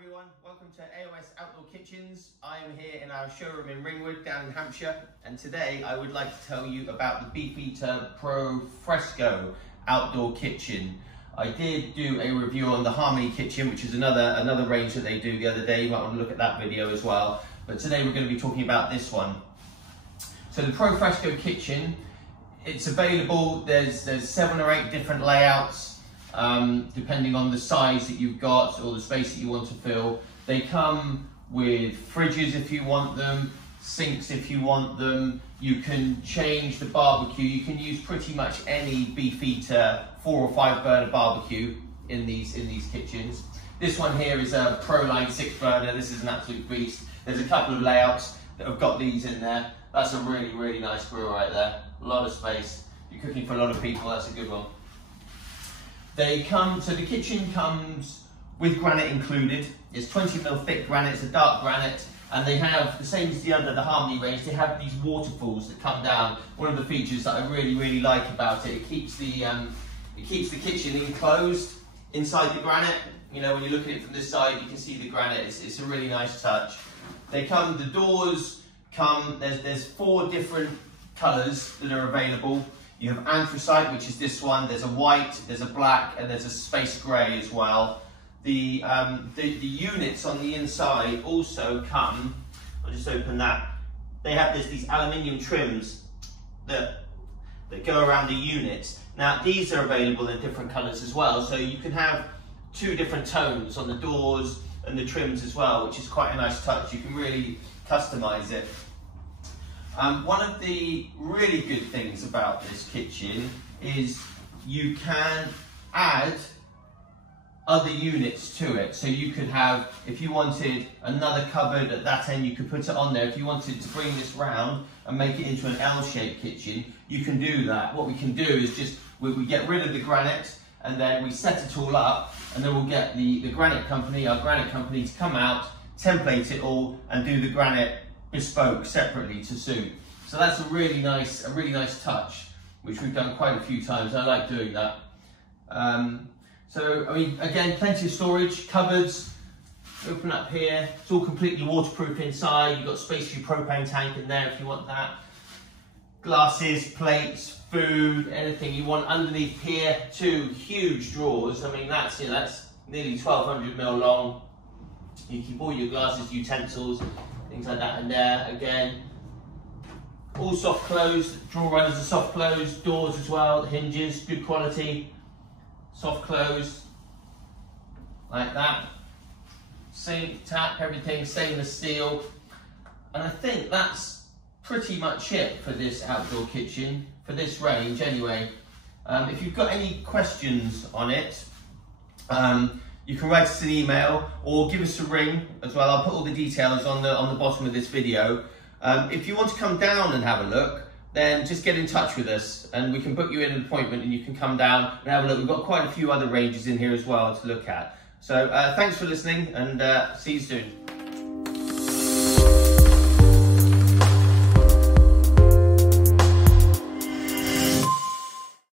everyone, welcome to AOS Outdoor Kitchens. I am here in our showroom in Ringwood down in Hampshire, and today I would like to tell you about the Beefeater Pro Fresco outdoor kitchen. I did do a review on the Harmony kitchen, which is another range that they do the other day. You might want to look at that video as well, but today we're going to be talking about this one. So the Pro Fresco kitchen, it's available. There's 7 or 8 different layouts. Depending on the size that you've got or the space that you want to fill. They come with fridges if you want them, sinks if you want them. You can change the barbecue. You can use pretty much any Beefeater 4 or 5 burner barbecue in these kitchens. This one here is a Pro Line 6 burner. This is an absolute beast. There's a couple of layouts that have got these in there. That's a really nice grill right there. A lot of space. If you're cooking for a lot of people, that's a good one. So the kitchen comes with granite included. It's 20mm thick granite, it's a dark granite, and they have, the same as the Harmony range, they have these waterfalls that come down. One of the features that I really like about it, it keeps the kitchen enclosed inside the granite. You know, when you look at it from this side, you can see the granite. It's a really nice touch. The doors come, there's 4 different colours that are available. You have anthracite, which is this one. There's a white, there's a black, and there's a space grey as well. The units on the inside also come. I'll just open that. They have these aluminium trims that go around the units. Now these are available in different colours as well, so you can have 2 different tones on the doors and the trims as well, which is quite a nice touch. You can really customise it. One of the really good things about this kitchen is you can add other units to it. So you could have, if you wanted another cupboard at that end, you could put it on there. If you wanted to bring this round and make it into an L-shaped kitchen, you can do that. What we can do is just, we get rid of the granite and then we set it all up, and then we'll get the granite company, our granite company, to come out, template it all and do the granite bespoke separately to suit. So that's a really nice touch, which we've done quite a few times. I like doing that. So I mean, again, plenty of storage, cupboards. Open up here. It's all completely waterproof inside. You've got space for your propane tank in there if you want that. Glasses, plates, food, anything you want underneath here. 2 huge drawers. I mean, that's nearly 1200mm long. You keep all your glasses, utensils, things like that in there. Again, all soft close. Drawer runners are soft close. Doors as well. The hinges, good quality. Soft close, like that. Sink, tap, everything stainless steel. And I think that's pretty much it for this outdoor kitchen, for this range anyway. If you've got any questions on it, you can write us an email or give us a ring as well. I'll put all the details on the bottom of this video. If you want to come down and have a look, then just get in touch with us and we can book you in an appointment and you can come down and have a look. We've got quite a few other ranges in here as well to look at. So thanks for listening, and see you soon.